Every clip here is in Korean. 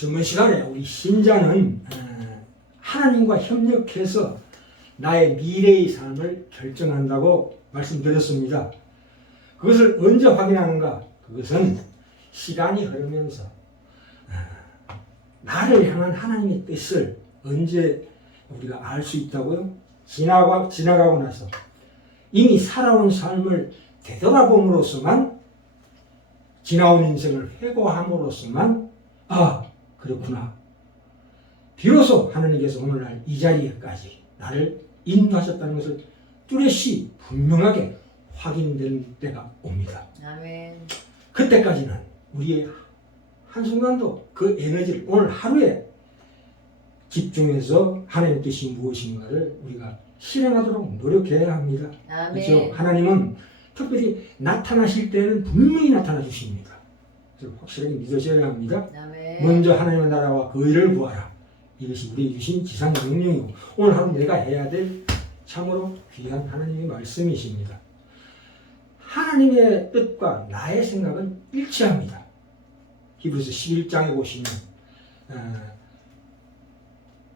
전번 시간에 우리 신자는 하나님과 협력해서 나의 미래의 삶을 결정한다고 말씀드렸습니다. 그것을 언제 확인하는가? 그것은 시간이 흐르면서 나를 향한 하나님의 뜻을 언제 우리가 알 수 있다고요? 지나가고 나서 이미 살아온 삶을 되돌아봄으로써만, 지나온 인생을 회고함으로써만, 아, 그렇구나. 비로소 하나님께서 오늘날 이 자리에까지 나를 인도하셨다는 것을 뚜렷이 분명하게 확인된 때가 옵니다. 아멘. 그때까지는 우리의 한순간도 그 에너지를 오늘 하루에 집중해서 하나님의 뜻이 무엇인가를 우리가 실행하도록 노력해야 합니다. 아멘. 그렇죠? 하나님은 특별히 나타나실 때는 분명히 나타나 주십니다. 확실하게 믿으셔야 합니다. 아멘. 먼저 하나님의 나라와 그 의를 구하라. 이것이 우리에게 주신 지상 명령이고 오늘 하루 내가 해야 될 참으로 귀한 하나님의 말씀이십니다. 하나님의 뜻과 나의 생각은 일치합니다. 히브리서 11장에 보시면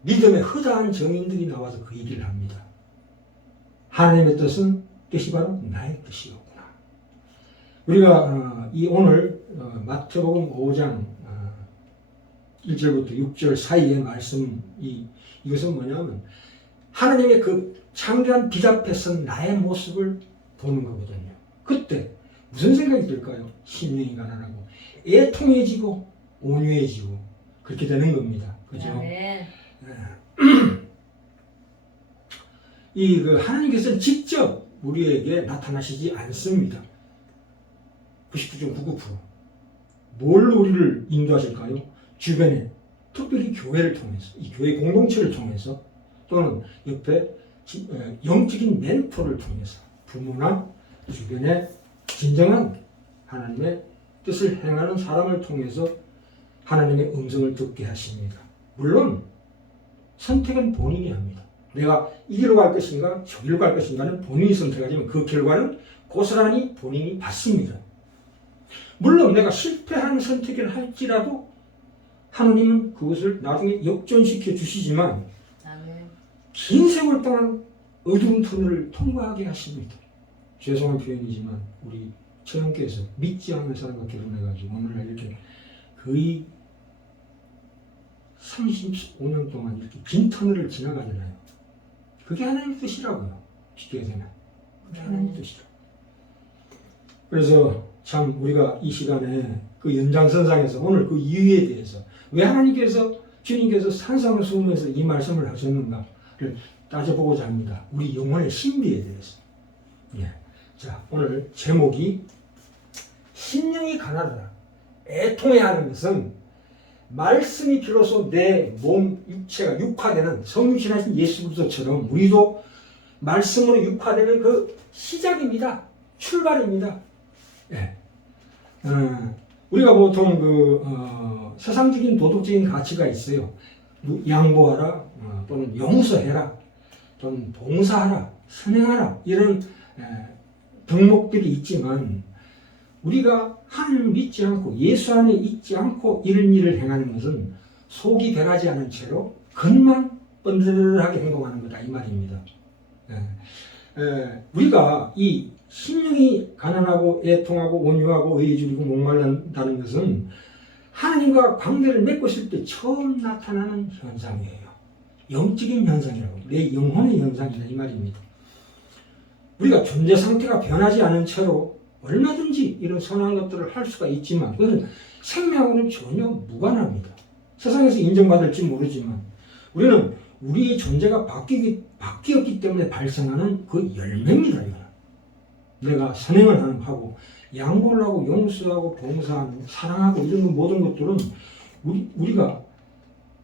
믿음의 허다한 정인들이 나와서 그 얘기를 합니다. 하나님의 뜻이 바로 나의 뜻이었구나. 우리가 오늘 마태복음 5장 1절부터 6절 사이의 말씀, 이것은 뭐냐면 하나님의 그 창대한 빛 앞에 선 나의 모습을 보는 거거든요. 그때 무슨 생각이 들까요? 심령이 가난하고 애통해지고 온유해지고 그렇게 되는 겁니다. 그죠? 아멘. 하나님께서는 직접 우리에게 나타나시지 않습니다. 99.99%. 뭘로 우리를 인도하실까요? 주변에, 특별히 교회를 통해서, 이 교회 공동체를 통해서, 또는 옆에 영적인 멘토를 통해서, 부모나 주변에 진정한 하나님의 뜻을 행하는 사람을 통해서 하나님의 음성을 듣게 하십니다. 물론 선택은 본인이 합니다. 내가 이리로 갈 것인가 저기로 갈 것인가는 본인이 선택하지만 그 결과는 고스란히 본인이 받습니다. 물론 내가 실패한 선택을 할지라도 하나님은 그것을 나중에 역전시켜 주시지만 아멘. 긴 세월 동안 어두운 터널을 통과하게 하십니다. 죄송한 표현이지만 우리 처형께서 믿지 않는 사람과 결혼해가지고 오늘날 이렇게 거의 35년 동안 이렇게 긴 터널을 지나가잖아요. 그게 하나님의 뜻이라고요. 쉽게 얘기하면 그게 하나님의 뜻이라고. 그래서 참 우리가 이 시간에 그 연장선상에서 오늘 그 이유에 대해서 왜 하나님께서 주님께서 산상을 수으면서 이 말씀을 하셨는가를 따져보고자 합니다. 우리 영혼의 신비에 대해서. 예. 자, 오늘 제목이 심령이 가난하다. 애통해하는 것은 말씀이 비로소 내 몸 육체가 육화되는 성육신하신 예수 그리스도처럼 우리도 말씀으로 육화되는 그 시작입니다. 출발입니다. 예. 우리가 보통 세상적인 도덕적인 가치가 있어요. 양보하라, 또는 용서해라, 또는 봉사하라, 선행하라 이런 덕목들이 있지만 우리가 하나님을 믿지 않고 예수 안에 있지 않고 이런 일을 행하는 것은 속이 변하지 않은 채로 겉만 번들하게 행동하는 거다 이 말입니다. 우리가 이 심령이 가난하고 애통하고 온유하고 의해주리고 목말른다는 것은 하나님과 관계를 맺고 있을 때 처음 나타나는 현상이에요. 영적인 현상이라고, 내 영혼의 현상이다 이 말입니다. 우리가 존재 상태가 변하지 않은 채로 얼마든지 이런 선한 것들을 할 수가 있지만 그것은 생명하고는 전혀 무관합니다. 세상에서 인정받을지 모르지만 우리는 우리의 존재가 바뀌었기 때문에 발생하는 그 열매입니다. 이거는. 내가 선행을 하고 양보를 하고 용서하고 봉사하고 사랑하고 이런 모든 것들은 우리가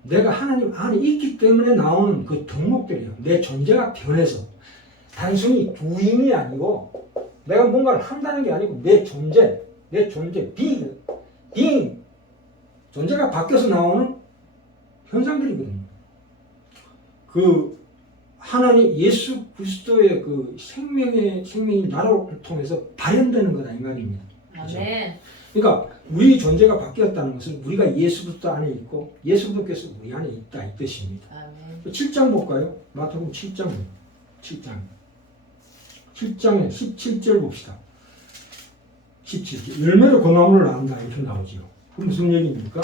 내가 하나님 안에 있기 때문에 나오는 그 덕목들이에요. 내 존재가 변해서 단순히 doing이 아니고 내가 뭔가를 한다는 게 아니고 내 존재 being 존재가 바뀌어서 나오는 현상들이거든요. 그 하나님 예수 그리스도의 그 생명이 나를 통해서 발현되는 거다 이 말입니다. 그죠? 아멘. 그러니까 우리 존재가 바뀌었다는 것은 우리가 예수 그리스도 안에 있고 예수 그리스도께서 우리 안에 있다 이 뜻입니다. 아멘. 7장 볼까요? 마태복음 7장에 17절 봅시다. 17절 열매로 그 나무를 안다 이렇게 나오지요. 그럼 무슨 얘기입니까?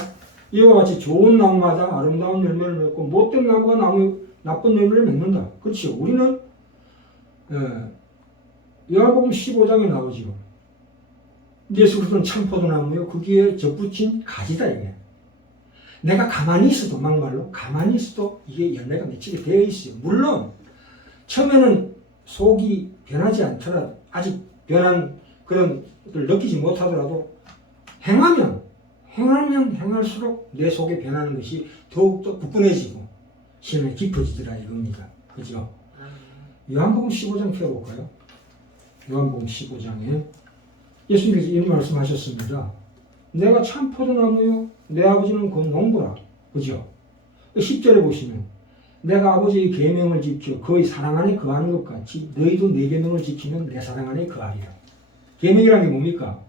이와 같이 좋은 나무마다 아름다운 열매를 맺고 못된 나무가 나쁜 열매를 맺는다. 그렇죠. 우리는 요한복음 15장에 나오지요. 예수 그리스도는 참 포도나무요 거기에 접붙인 가지다 이게. 내가 가만히 있어도 막말로 가만히 있어도 이게 열매가 맺히게 되어 있어요. 물론 처음에는 속이 변하지 않더라도 아직 변한 그런 것을 느끼지 못하더라도 행하면 행할수록 내 속에 변하는 것이 더욱더 굳건해지고 신앙이 깊어지더라 이겁니다. 그죠? 요한복음 15장 펴볼까요? 요한복음 15장에 예수님께서 이런 말씀하셨습니다. 내가 참 포도나무요 내 아버지는 그 농부라. 그죠? 10절에 보시면 내가 아버지의 계명을 지켜 그의 사랑 안에 거하는 것 같이 너희도 내 계명을 지키면 내 사랑 안에 거하리라. 계명이라는 게 뭡니까?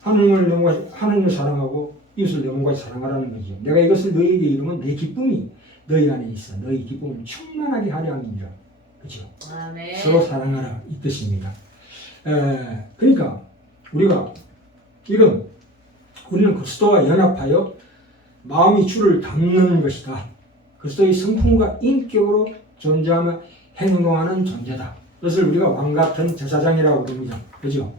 하나님을 사랑하고 이웃을 내 몸같이 사랑하라는 거죠. 내가 이것을 너희에게 이루면 내 기쁨이 너희 안에 있어. 너희 기쁨을 충만하게 하려 함이니라. 그죠? 아멘. 서로 사랑하라 이 뜻입니다. 그러니까 우리는 그리스도와 연합하여 마음이 주를 닮는 것이다. 그리스도의 성품과 인격으로 존재하며 행동하는 존재다. 그것을 우리가 왕 같은 제사장이라고 부릅니다. 그죠?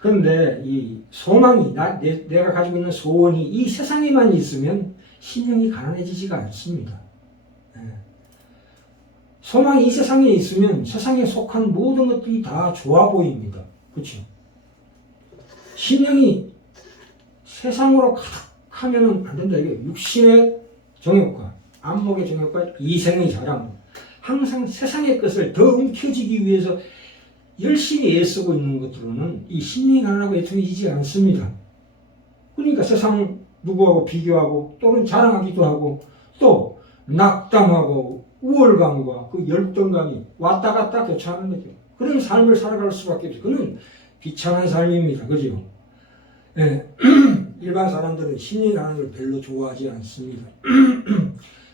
그런데 이 소망이 내가 가지고 있는 소원이 이 세상에만 있으면 심령이 가난해지지가 않습니다. 소망이 이 세상에 있으면 세상에 속한 모든 것들이 다 좋아 보입니다. 그렇죠? 심령이 세상으로 가득하면 안 된다. 이게 육신의 정욕과 안목의 정욕과 이생의 자랑, 항상 세상의 것을 더 움켜쥐기 위해서 열심히 애쓰고 있는 것들로는 이 심령이 가난하고 애통해지지 않습니다. 그러니까 세상 누구하고 비교하고 또는 자랑하기도 하고 또 낙담하고 우월감과 그 열등감이 왔다 갔다 교차하는 거죠. 그런 삶을 살아갈 수밖에 없어요. 그는 비참한 삶입니다. 그죠? 일반 사람들은 심령이 가난한 걸 별로 좋아하지 않습니다.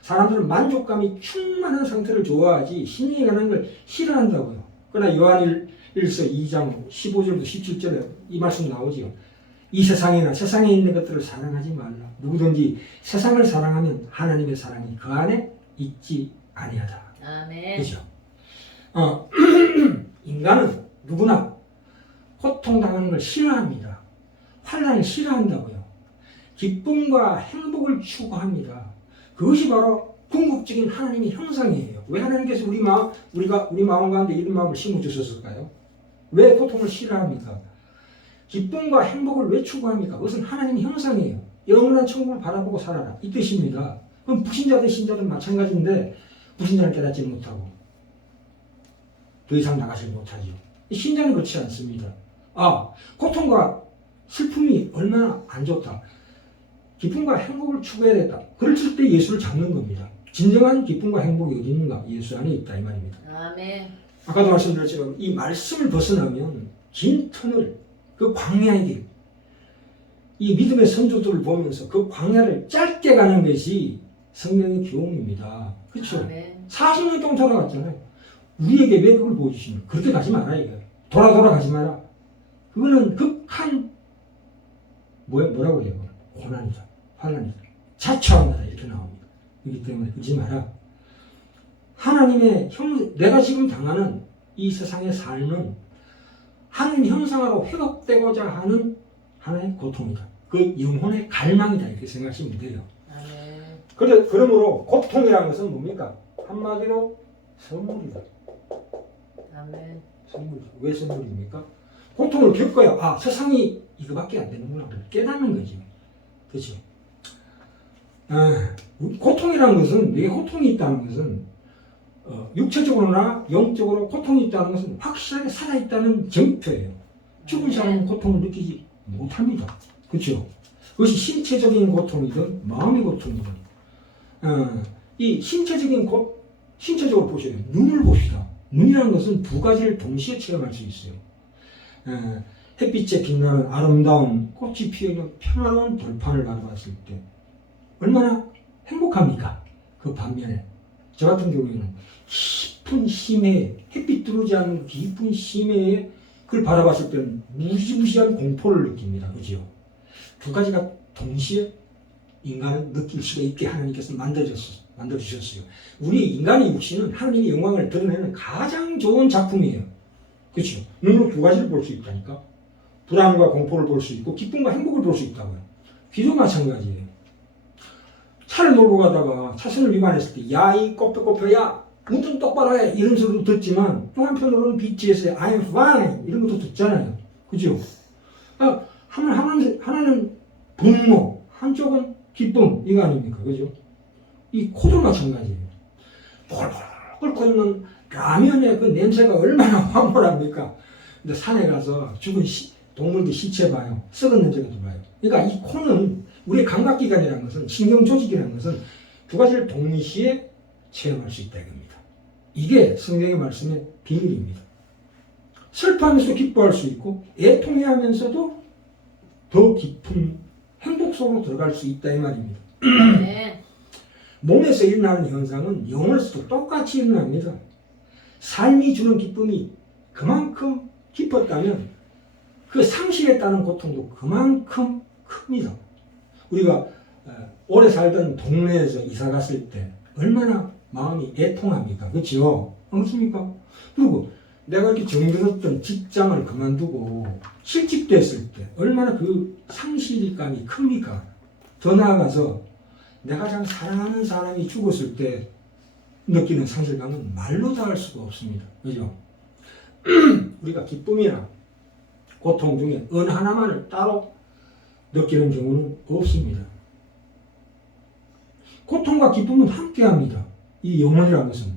사람들은 만족감이 충만한 상태를 좋아하지 심령이 가난한 걸 싫어한다고요. 그러나 요한일서 2장 15절부터 17절에 이 말씀 나오지요. 이 세상에 있는 것들을 사랑하지 말라. 누구든지 세상을 사랑하면 하나님의 사랑이 그 안에 있지 아니하다. 아멘. 그죠? 인간은 누구나 고통당하는 걸 싫어합니다. 환난을 싫어한다고요. 기쁨과 행복을 추구합니다. 그것이 바로 궁극적인 하나님의 형상이에요. 왜 하나님께서 우리 마음 가운데 이런 마음을 심어주셨을까요? 왜 고통을 싫어합니까? 기쁨과 행복을 왜 추구합니까? 그것은 하나님의 형상이에요. 영원한 천국을 바라보고 살아라. 이 뜻입니다. 그럼 불신자들, 신자들 마찬가지인데 불신자는 깨닫지 못하고 더 이상 나가지 못하죠. 신자는 그렇지 않습니다. 고통과 슬픔이 얼마나 안 좋다. 기쁨과 행복을 추구해야 된다. 그랬을 때 예수를 잡는 겁니다. 진정한 기쁨과 행복이 어디 있는가? 예수 안에 있다 이 말입니다. 아멘. 아까도 말씀드렸지만 이 말씀을 벗어나면 긴 터널, 그 광야의 길, 이 믿음의 선조들을 보면서 그 광야를 짧게 가는 것이 성령의 교훈입니다. 그렇죠? 40년 동안 돌아갔잖아요. 우리에게 왜 그걸 보여주시는 거예요? 그렇게 가지 마라 이거예요. 돌아가지 마라. 그거는 극한 뭐라고 해요? 고난이다. 환난이다. 자초한다. 이렇게 나옵니다. 그렇기 때문에 그러지 마라. 하나님의 내가 지금 당하는 이 세상의 삶은 하나님 형상으로 회복되고자 하는 하나의 고통이다. 그 영혼의 갈망이다. 이렇게 생각하시면 돼요. 그러므로 고통이라는 것은 뭡니까? 한마디로 선물이다. 아멘. 선물이죠. 왜 선물입니까? 고통을 겪어야 세상이 이거밖에 안 되는구나 깨닫는 거죠. 그렇죠? 고통이라는 것은 내게 고통이 있다는 것은 육체적으로나 영적으로 고통이 있다는 것은 확실하게 살아있다는 증표예요. 죽은 사람은 고통을 느끼지 못합니다. 그렇죠? 그것이 신체적인 고통이든 마음의 고통이든 이 신체적으로 보셔야 돼요. 눈을 봅시다. 눈이라는 것은 두 가지를 동시에 체험할 수 있어요. 햇빛에 빛나는 아름다운 꽃이 피어있는 평화로운 들판을 바라봤을 때 얼마나 행복합니까? 그 반면에 저 같은 경우에는 깊은 심해에 햇빛 들어오지 않는 깊은 심해에 그걸 바라봤을 때는 무시무시한 공포를 느낍니다. 그죠? 두 가지가 동시에 인간을 느낄 수가 있게 하나님께서 만들어주셨어요. 우리 인간의 육신은 하나님의 영광을 드러내는 가장 좋은 작품이에요. 그렇죠? 눈으로 두 가지를 볼 수 있다니까. 불안과 공포를 볼 수 있고 기쁨과 행복을 볼 수 있다고요. 귀도 마찬가지예요. 차를 몰고 가다가 차선을 위반했을 때 야 이 꼬뼈꼬뼈 야 운전 똑바로 해 이런 소리도 듣지만 또 한편으로는 BTS의 I'm fine 이런 것도 듣잖아요. 그죠? 하나는 분노, 한쪽은 기쁨 이거 아닙니까? 그죠? 이 코도 마찬가지예요. 폴폴 끓고 있는 라면의 그 냄새가 얼마나 황홀합니까? 근데 산에 가서 죽은 동물들 시체 봐요. 썩은 냄새가 들어요. 그러니까 이 코는 우리의 감각기관이라는 것은 신경조직이라는 것은 두 가지를 동시에 체험할 수 있다 이겁니다. 이게 성경의 말씀의 비밀입니다. 슬퍼하면서 기뻐할 수 있고 애통해하면서도 더 깊은 행복 속으로 들어갈 수 있다 이 말입니다. 네. 몸에서 일어나는 현상은 영혼에서도 똑같이 일어납니다. 삶이 주는 기쁨이 그만큼 깊었다면 그 상실했다는 고통도 그만큼 큽니다. 우리가 오래 살던 동네에서 이사 갔을 때 얼마나 마음이 애통합니까? 그렇죠? 그렇습니까? 그리고 내가 이렇게 정들었던 직장을 그만두고 실직됐을 때 얼마나 그 상실감이 큽니까? 더 나아가서 내가 가장 사랑하는 사람이 죽었을 때 느끼는 상실감은 말로 다 할 수가 없습니다. 그죠? 우리가 기쁨이나 고통 중에 어느 하나만을 따로 느끼는 경우는 없습니다. 고통과 기쁨은 함께합니다. 이 영혼이라는 것은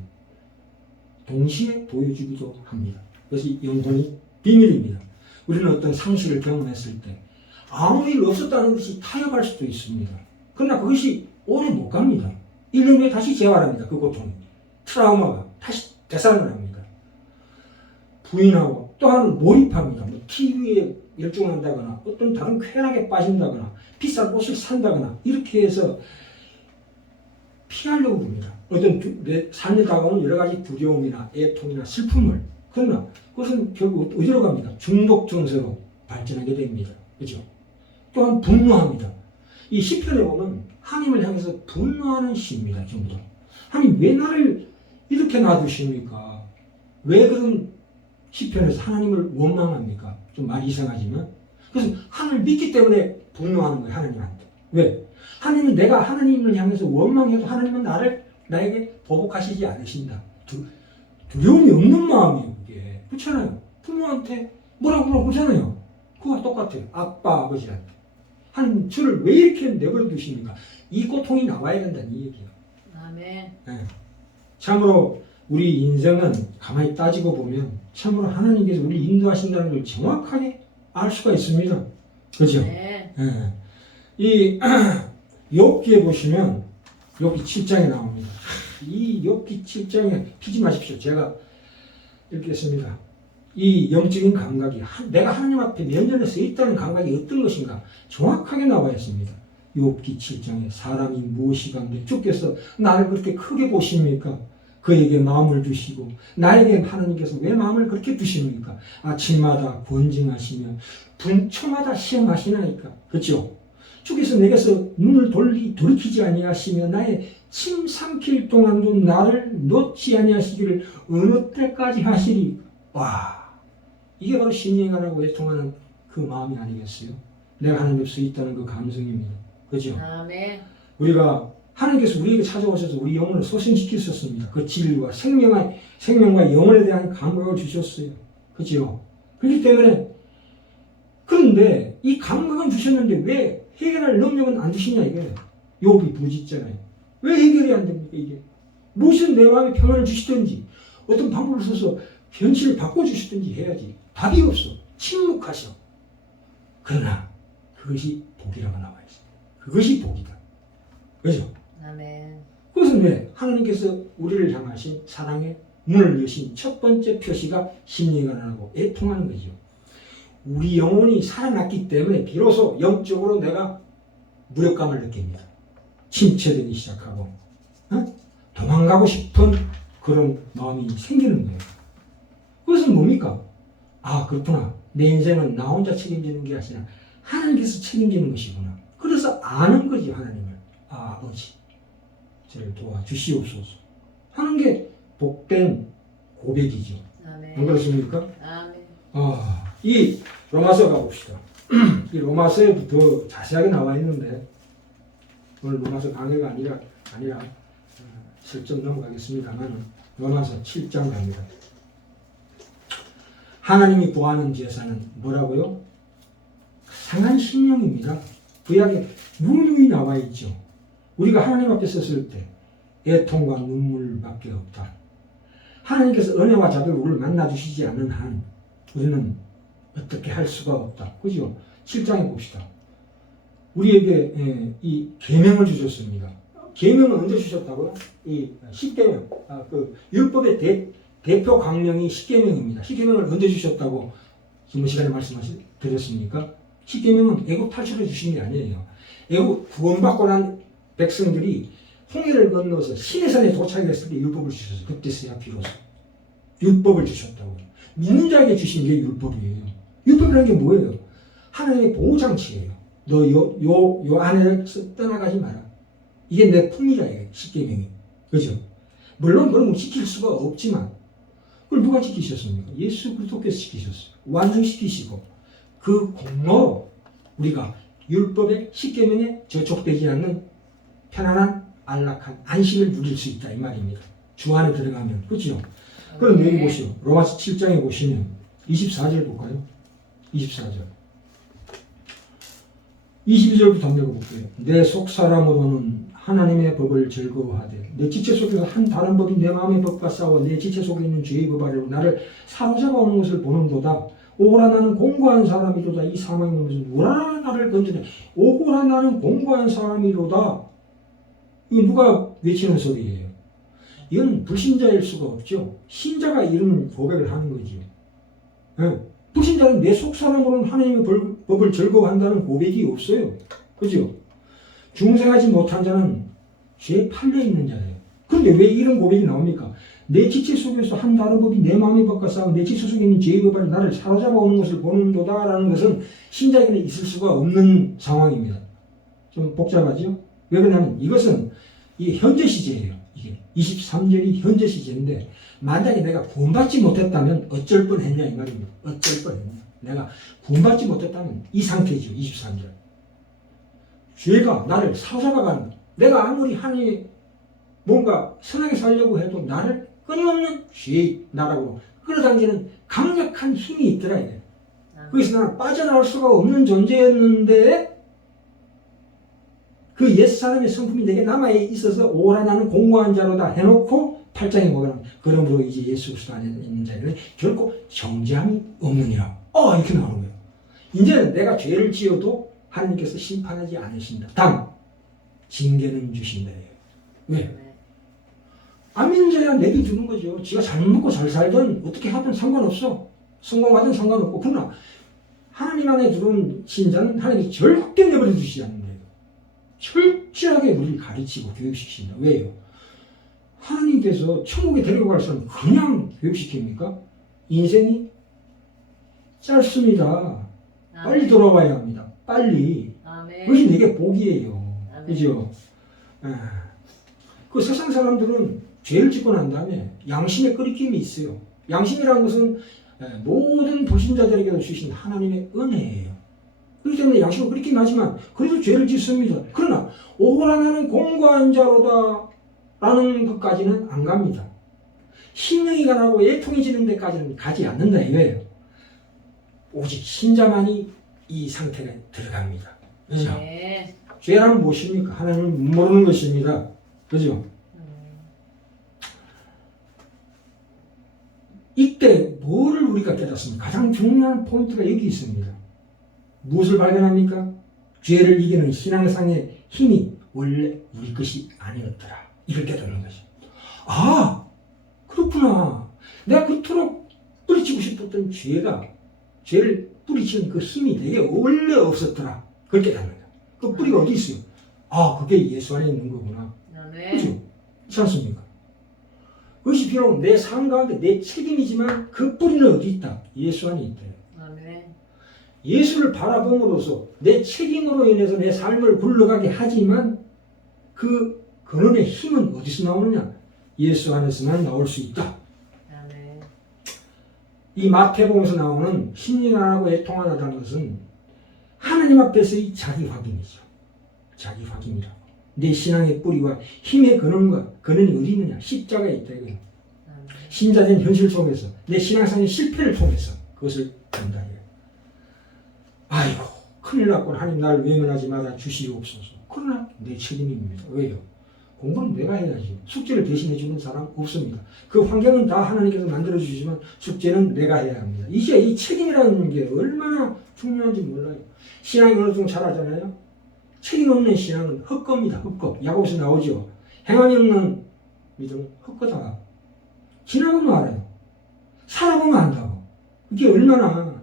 동시에 보여주기도 합니다. 그것이 영혼의 비밀입니다. 우리는 어떤 상실을 경험했을 때 아무 일 없었다는 듯이 타협할 수도 있습니다. 그러나 그것이 오래 못 갑니다. 1년 후에 다시 재활합니다. 그 고통이. 트라우마가 다시 되살아납니다. 부인하고 또한 몰입합니다. 뭐 TV에 열중한다거나 어떤 다른 쾌락에 빠진다거나 비싼 옷을 산다거나 이렇게 해서 피하려고 봅니다. 어떤 내 삶에 다가오는 여러 가지 두려움이나 애통이나 슬픔을. 그러나 그것은 결국 어디로 갑니까? 중독 증세로 발전하게 됩니다. 그렇죠? 또한 분노합니다. 이 시편에 보면 하나님을 향해서 분노하는 시입니다. 전부 다. 하나님 왜 나를 이렇게 놔두십니까? 왜 그런 시편에서 하나님을 원망합니까? 좀 말이 이상하지만 그래서 하나님을 믿기 때문에 분노하는 거예요. 하나님한테. 왜? 하나님은 내가 하나님을 향해서 원망해도 하나님은 나에게 보복하시지 않으신다. 두려움이 없는 마음이에요. 그게. 그렇잖아요. 부모한테 뭐라고 그러잖아요. 그거와 똑같아요. 아빠, 아버지한테. 하나님 저를 왜 이렇게 내버려 두십니까? 이 고통이 나와야 된다는 이 얘기예요. 아멘. 네. 참으로 우리 인생은 가만히 따지고 보면 참으로 하나님께서 우리 인도하신다는 걸 정확하게 알 수가 있습니다. 그렇죠? 네. 네. 이 욥기에 보시면 욥기 7장에 나옵니다. 이 욥기 7장에 피지 마십시오. 제가 읽겠습니다. 이 영적인 감각이 내가 하나님 앞에 면전에 서 있다는 감각이 어떤 것인가 정확하게 나와 있습니다. 욥기 7장에 사람이 무엇이간데 주께서 나를 그렇게 크게 보십니까? 그에게 마음을 주시고 나에게 하나님께서 왜 마음을 그렇게 두십니까? 아침마다 권징하시며 분초마다 시험하시나이까. 그렇죠? 주께서 내게서 눈을 돌이키지 아니하시며 나의 침 삼킬 동안도 나를 놓지 아니하시기를 어느 때까지 하시리. 와, 이게 바로 심령하라고 애통하는 그 마음이 아니겠어요? 내가 하나님 앞에 서 있다는 그 감성입니다. 그렇죠? 아멘. 우리가 하나님께서 우리에게 찾아오셔서 우리 영혼을 소생시키셨습니다. 그 진리와 생명과 영혼에 대한 감각을 주셨어요. 그렇죠? 그렇기 때문에 그런데 이 감각은 주셨는데 왜 해결할 능력은 안 주시냐 이게 욥이 부르짖잖아요. 왜 해결이 안 됩니까 이게? 무슨 내 마음에 평안을 주시든지 어떤 방법을 써서 현실을 바꿔주시든지 해야지. 답이 없어. 침묵하셔. 그러나 그것이 복이라고 나와 있어요. 그것이 복이다. 그죠? 아멘. 그것은 왜? 하나님께서 우리를 향하신 사랑의 문을 여신 첫 번째 표시가 심령이 가난하고 애통하는 거죠. 우리 영혼이 살아났기 때문에 비로소 영적으로 내가 무력감을 느낍니다. 침체되기 시작하고 도망가고 싶은 그런 마음이 생기는 거예요. 그것은 뭡니까? 아, 그렇구나. 내 인생은 나 혼자 책임지는 게 아니라 하나님께서 책임지는 것이구나. 그래서 아는 거지, 하나님을. 아, 아버지, 저를 도와주시옵소서 하는 게 복된 고백이죠. 아멘. 안 그렇습니까? 아멘. 이 로마서 가봅시다. 이 로마서에 더 자세하게 나와 있는데 오늘 로마서 강의가 아니라 슬쩍 넘어가겠습니다만 로마서 7장 갑니다. 하나님이 구하는 제사는 뭐라고요? 상한 심령입니다. 구약에 누누이 나와 있죠. 우리가 하나님 앞에 섰을 때 애통과 눈물밖에 없다. 하나님께서 은혜와 자비로 우리를 만나주시지 않는 한 우리는 어떻게 할 수가 없다. 그죠? 7장에 봅시다. 우리에게 이 계명을 주셨습니다. 계명은 언제 주셨다고요? 이 10계명, 그 율법의 대표 강령이 10계명입니다. 10계명을 언제 주셨다고 지금 시간에 말씀드렸습니까? 10계명은 애국 탈출해 주신 게 아니에요. 애국 구원받고 난 백성들이 홍해를 건너서 시내산에 도착했을 때 율법을 주셨어요. 그때서야 비로소 율법을 주셨다고요. 믿는 자에게 주신 게 율법이에요. 율법이라는 게 뭐예요? 하나님의 보호장치예요. 너 요 안에 떠나가지 마라. 이게 내 품이라 해요. 10계명이. 그죠? 물론 그런 거 지킬 수가 없지만 그걸 누가 지키셨습니까? 예수 그리스도께서 지키셨어요. 완성시키시고 그 공로로 우리가 율법의 10계명에 저촉되지 않는 편안한 안락한 안식을 누릴 수 있다 이 말입니다. 주 안에 들어가면. 그렇죠? 그럼 여기 보시오. 로마서 7장에 보시면 24절 볼까요? 24절. 22절부터 한번 읽어볼게요. 내 속사람으로는 하나님의 법을 즐거워하되 내 지체 속에서 한 다른 법이 내 마음의 법과 싸워 내 지체 속에 있는 죄의 법 아래로 나를 사로잡아 오는 것을 보는도다. 오호라 나는 공고한 사람이로다. 이 사망의 몸에서 누구나 나를 건져내. 오호라 나는 공고한 사람이로다. 이거 누가 외치는 소리예요? 이건 불신자일 수가 없죠. 신자가 이런 고백을 하는 거죠. 네. 불신자는 내 속사람으로는 하나님의 법을 즐거워한다는 고백이 없어요. 그죠? 중생하지 못한 자는 죄에 팔려 있는 자예요. 그런데 왜 이런 고백이 나옵니까? 내 지체 속에서 한 다른 법이 내 마음의 법과 싸워 내 지체 속에 있는 죄의 법을 나를 사로잡아 오는 것을 보는도다라는 것은 신자에게는 있을 수가 없는 상황입니다. 좀 복잡하죠? 왜 그러냐면 이것은 이 현재 시제예요. 이게 23절이 현재 시제인데 만약에 내가 구원받지 못했다면 어쩔 뻔했냐 이 말입니다. 어쩔 뻔했냐. 내가 구원받지 못했다면 이 상태죠. 23절. 죄가 나를 사로잡아가는 내가 아무리 하나님이 뭔가 선하게 살려고 해도 나를 끊임없는 죄의 나락으로 끌어당기는 강력한 힘이 있더라 이게. 거기서 나는 빠져나올 수가 없는 존재였는데 그 옛사람의 성품이 내게 남아있어서 오라 나는 공고한 자로다 해놓고 8장에 보면 그러므로 이제 예수 그리스도 안에 있는 자에게는 결코 정죄함이 없느니라. 이렇게 나오는 거예요. 이제는 내가 죄를 지어도 하나님께서 심판하지 않으신다. 단 징계는 주신다. 왜? 안 믿는 자야 내비두는 거죠. 지가 잘 먹고 잘 살든 어떻게 하든 상관없어. 성공하든 상관없고. 그러나 하나님 안에 들어온 신자는 하나님이 절대 내버려 두시지 않는 거예요. 철저하게 우리를 가르치고 교육시킨다. 왜요? 하나님께서 천국에 데리고 갈 사람 그냥 교육시킵니까? 인생이 짧습니다. 빨리 돌아와야 합니다. 빨리. 아멘. 그것이 내게 복이에요. 아멘. 그죠? 그 세상 사람들은 죄를 짓고 난 다음에 양심의 끄리낌이 있어요. 양심이라는 것은 모든 불신자들에게 주신 하나님의 은혜예요. 그렇기 때문에 양심은 끄리낌 하지만 그래도 죄를 짓습니다. 그러나 오라 나는 공고한 자로다 라는 것까지는 안 갑니다. 심령이 가라고 애통이 지는 데까지는 가지 않는다 이거예요. 오직 신자만이 이 상태에 들어갑니다. 그죠? 네. 죄란 무엇입니까? 하나님은 모르는 것입니다. 그죠? 이때 뭐를 우리가 깨닫습니까? 가장 중요한 포인트가 여기 있습니다. 무엇을 발견합니까? 죄를 이기는 신앙상의 힘이 원래 우리 것이 아니었더라. 이걸 깨닫는 거죠. 아, 그렇구나. 내가 그토록 뿌리치고 싶었던 죄가 죄를 뿌리치는 그 힘이 내게 원래 없었더라. 그걸 깨닫는 거야. 그 뿌리가 어디 있어요? 아, 그게 예수 안에 있는 거구나. 아멘. 그죠? 그렇지 않습니까? 그것이 비록 내 삶 가운데 내 책임이지만 그 뿌리는 어디 있다? 예수 안에 있다. 아멘. 예수를 바라봄으로써 내 책임으로 인해서 내 삶을 굴러가게 하지만 그 근원의 힘은 어디서 나오느냐? 예수 안에서만 나올 수 있다. 아멘. 이 마태복음에서 나오는 신인하고 애통하다는 것은 하나님 앞에서의 자기 확인이죠. 자기 확인이라고. 내 신앙의 뿌리와 힘의 근원이 어디 있느냐? 십자가에 있다 이거예요. 아멘. 신자된 현실 속에서 내 신앙생활의 실패를 통해서 그것을 본다 이거예요. 아이고 큰일 났군. 하나님 나를 외면하지 말아 주시옵소서. 그러나 내 책임입니다. 왜요? 공부는 내가 해야지. 숙제를 대신해 주는 사람 없습니다. 그 환경은 다 하나님께서 만들어 주시지만 숙제는 내가 해야 합니다. 이제 이 책임이라는 게 얼마나 중요한지 몰라요. 신앙이 어느 정도 잘하잖아요. 책임 없는 신앙은 헛겁니다. 헛겁. 야고보서 나오죠. 행함이 없는 믿음은 헛거다. 지나보면 알아요. 살아보면 안다고. 이게 얼마나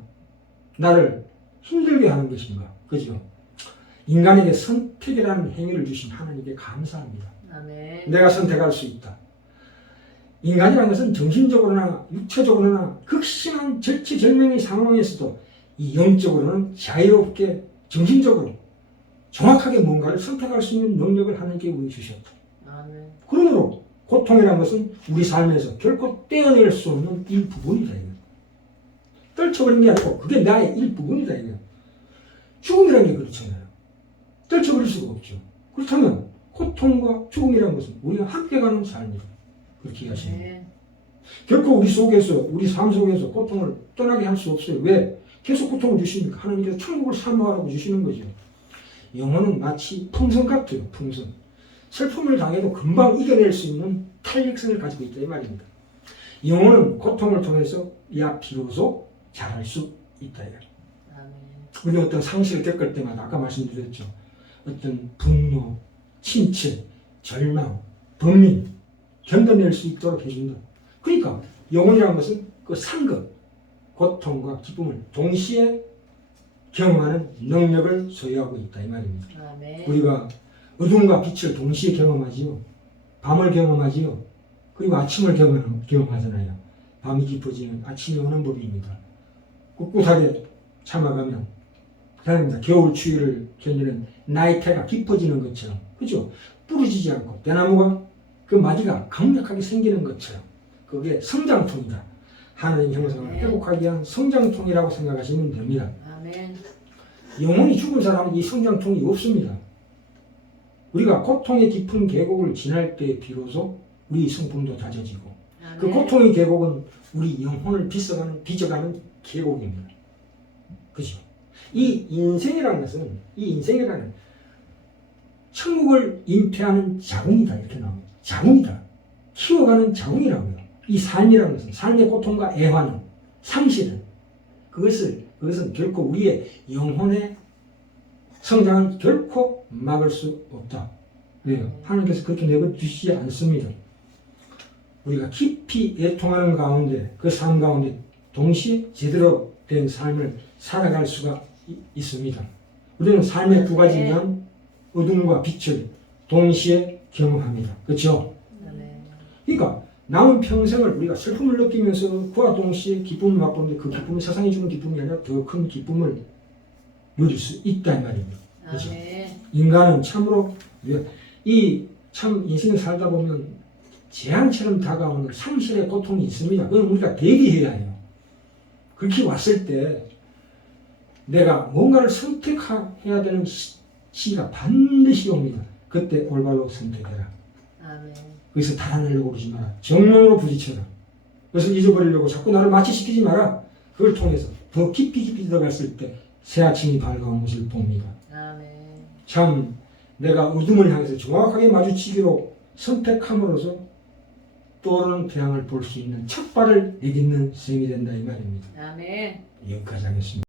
나를 힘들게 하는 것인가. 그죠? 인간에게 선택이라는 행위를 주신 하나님께 감사합니다. 아멘. 내가 선택할 수 있다. 인간이라는 것은 정신적으로나 육체적으로나 극심한 절체절명의 상황에서도 이 영적으로는 자유롭게 정신적으로 정확하게 뭔가를 선택할 수 있는 능력을 하나님께 우리 주셨다. 아멘. 그러므로 고통이라는 것은 우리 삶에서 결코 떼어낼 수 없는 일부분이다. 이거. 떨쳐버린 게 아니고 그게 나의 일부분이다. 이거. 죽음이라는 게 그렇잖아요. 떨쳐버릴 수가 없죠. 그렇다면 고통과 죽음이라는 것은 우리가 함께 가는 삶이다. 그렇게 이해하시면 돼요. 아멘. 결코 우리 속에서 우리 삶 속에서 고통을 떠나게 할 수 없어요. 왜? 계속 고통을 주십니까? 하나님께서 천국을 사모하라고 주시는 거죠. 영혼은 마치 풍선 같아요. 풍선. 슬픔을 당해도 금방 이겨낼 수 있는 탄력성을 가지고 있다 이 말입니다. 영혼은 고통을 통해서 야 비로소 잘할 수 있다. 아멘. 우리 어떤 상실을 겪을 때마다 아까 말씀드렸죠. 어떤 분노, 침체, 절망, 번민 견뎌낼 수 있도록 해준다. 그러니까 영혼이라는 것은 그 상급, 고통과 기쁨을 동시에 경험하는 능력을 소유하고 있다 이 말입니다. 아멘. 우리가 어둠과 빛을 동시에 경험하지요. 밤을 경험하지요. 그리고 아침을 경험하잖아요. 밤이 깊어지면 아침이 오는 법입니다. 꿋꿋하게 참아가면 그다음입니다. 겨울 추위를 견디는 나이테가 깊어지는 것처럼 그죠? 부러지지 않고 대나무가 그 마디가 강력하게 생기는 것처럼 그게 성장통이다. 하나님 형상을 회복하기 위한 성장통이라고 생각하시면 됩니다. 아멘. 영혼이 죽은 사람은 이 성장통이 없습니다. 우리가 고통의 깊은 계곡을 지날 때 비로소 우리 성품도 다져지고 아멘. 그 고통의 계곡은 우리 영혼을 빚어가는 계곡입니다. 그죠? 이 인생이라는 천국을 잉태하는 자궁이다 이렇게 나옵니다. 자궁이다. 키워가는 자궁이라고요. 이 삶이라는 것은 삶의 고통과 애환은 상실은 그것은 결코 우리의 영혼의 성장을 결코 막을 수 없다. 왜요? 하나님께서 그렇게 내버려두시지 않습니다. 우리가 깊이 애통하는 가운데 그 삶 가운데 동시에 제대로 된 삶을 살아갈 수가 있습니다. 우리는 삶의 두 가지 면 어둠과 빛을 동시에 경험합니다. 그렇죠? 아멘. 그러니까 남은 평생을 우리가 슬픔을 느끼면서 그와 동시에 기쁨을 맛보는데 그 기쁨은 세상이 주는 기쁨이 아니라 더 큰 기쁨을 누릴 수 있다 이 말입니다. 그렇죠? 아멘. 인간은 참으로 이 참 인생을 살다 보면 재앙처럼 다가오는 상실의 고통이 있습니다. 그건 우리가 대비해야 해요. 그렇게 왔을 때 내가 뭔가를 선택해야 되는 시기가 반드시 옵니다. 그때 올바로 선택해라. 아멘. 거기서 달아내려고 그러지 마라. 정면으로 부딪혀라. 그래서 잊어버리려고 자꾸 나를 마취시키지 마라. 그걸 통해서 더 깊이 들어갔을 때 새 아침이 밝아오는 것을 봅니다. 아멘. 참 내가 어둠을 향해서 정확하게 마주치기로 선택함으로써 떠오르는 태양을 볼 수 있는 첫 발을 내딛는 셈이 된다 이 말입니다. 아멘. 여기까지 하겠습니다.